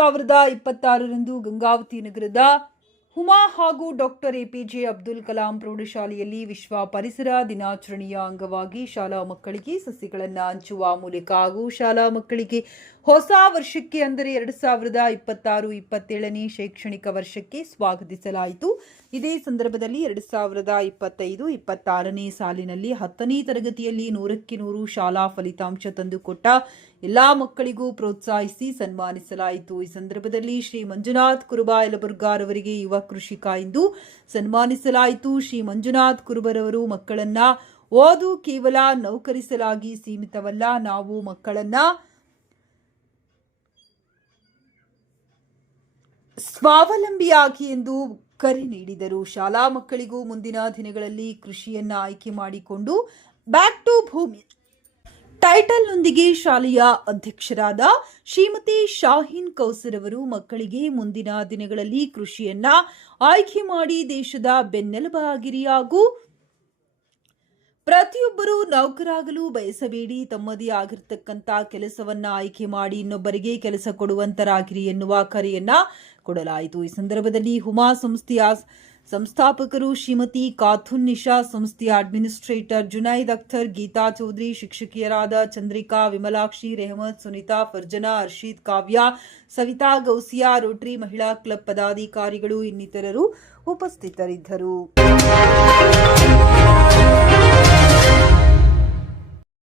2026ರಂದು ಗಂಗಾವತಿ ನಗರದ ಹುಮಾ ಹಾಗೂ doctor APJ Abdul Kalam ಪ್ರೌಢಶಾಲೆಯಲ್ಲಿ ವಿಶ್ವ ಪರಿಸರ ದಿನಾಚರಣೆಯ ಅಂಗವಾಗಿ ಶಾಲಾ ಮಕ್ಕಳಿಗೆ ಸಸಿಗಳನ್ನು ಹಂಚುವ ಮೂಲಕ ಹಾಗೂ ಶಾಲಾ ಮಕ್ಕಳಿಗೆ ಹೊಸ ವರ್ಷಕ್ಕೆ ಅಂದರೆ 2026-27ನೇ ಶೈಕ್ಷಣಿಕ ವರ್ಷಕ್ಕೆ ಸ್ವಾಗತಿಸಲಾಯಿತು. ಇದೇ ಸಂದರ್ಭದಲ್ಲಿ 2025-26ನೇ ಸಾಲಿನಲ್ಲಿ 10ನೇ ತರಗತಿಯಲ್ಲಿ 100ಕ್ಕೆ 100 ಶಾಲಾ ಫಲಿತಾಂಶ ತಂದುಕೊಟ್ಟ ಎಲ್ಲಾ ಮಕ್ಕಳಿಗೂ ಪ್ರೋತ್ಸಾಹಿಸಿ ಸನ್ಮಾನಿಸಲಾಯಿತು. ಈ ಸಂದರ್ಭದಲ್ಲಿ ಶ್ರೀ ಮಂಜುನಾಥ್ ಕುರುಬ ಯಲಬುರ್ಗಾರ್ ಅವರಿಗೆ ಯುವ ಕೃಷಿಕ ಎಂದು ಸನ್ಮಾನಿಸಲಾಯಿತು. ಶ್ರೀ ಮಂಜುನಾಥ್ ಕುರುಬರವರು ಮಕ್ಕಳನ್ನ ಓದು ಕೇವಲ ನೌಕರಿಸಲಾಗಿ ಸೀಮಿತವಲ್ಲ, ನಾವು ಮಕ್ಕಳನ್ನ ಸ್ವಾವಲಂಬಿಯಾಗಿ ಎಂದು ಕರೆ ನೀಡಿದರು. ಶಾಲಾ ಮಕ್ಕಳಿಗೂ ಮುಂದಿನ ದಿನಗಳಲ್ಲಿ ಕೃಷಿಯನ್ನ ಆಯ್ಕೆ ಮಾಡಿಕೊಂಡು ಬ್ಯಾಕ್ ಟು ಭೂಮಿ ಟೈಟಲ್ನೊಂದಿಗೆ ಶಾಲೆಯ ಅಧ್ಯಕ್ಷರಾದ ಶ್ರೀಮತಿ ಶಾಹೀನ್ ಕೌಸರ್ ಅವರು ಮಕ್ಕಳಿಗೆ ಮುಂದಿನ ದಿನಗಳಲ್ಲಿ ಕೃಷಿಯನ್ನ ಆಯ್ಕೆ ಮಾಡಿ ದೇಶದ ಬೆನ್ನೆಲುಬಾಗಿರಿ ಹಾಗೂ ಪ್ರತಿಯೊಬ್ಬರೂ ನೌಕರಾಗಲು ಬಯಸಬೇಡಿ, ತಮ್ಮದೇ ಆಗಿರತಕ್ಕಂಥ ಕೆಲಸವನ್ನ ಆಯ್ಕೆ ಮಾಡಿ ಇನ್ನೊಬ್ಬರಿಗೆ ಕೆಲಸ ಕೊಡುವಂತರಾಗಿರಿ ಎನ್ನುವ ಕರೆಯನ್ನ ಕೊಡಲಾಯಿತು. ಈ ಸಂದರ್ಭದಲ್ಲಿ ಹುಮಾ ಸಂಸ್ಥೆಯ ಸಂಸ್ಥಾಪಕರು ಶ್ರೀಮತಿ ಖಾತೂನ್ ನಿಶಾ, ಸಂಸ್ಥೆಯ ಅಡ್ಮಿನಿಸ್ಟ್ರೇಟರ್ ಜುನೈದ್ ಅಖ್ತರ್, ಗೀತಾ ಚೌಧರಿ, ಶಿಕ್ಷಕಿಯರಾದ ಚಂದ್ರಿಕಾ, ವಿಮಲಾಕ್ಷಿ, ರೆಹಮತ್, ಸುನಿತಾ, ಫರ್ಜನಾ, ಅರ್ಷೀದ್, ಕಾವ್ಯ, ಸವಿತಾ, ಗೌಸಿಯಾ, ರೋಟರಿ ಮಹಿಳಾ ಕ್ಲಬ್ ಪದಾಧಿಕಾರಿಗಳು ಇನ್ನಿತರರು ಉಪಸ್ಥಿತರಿದ್ದರು.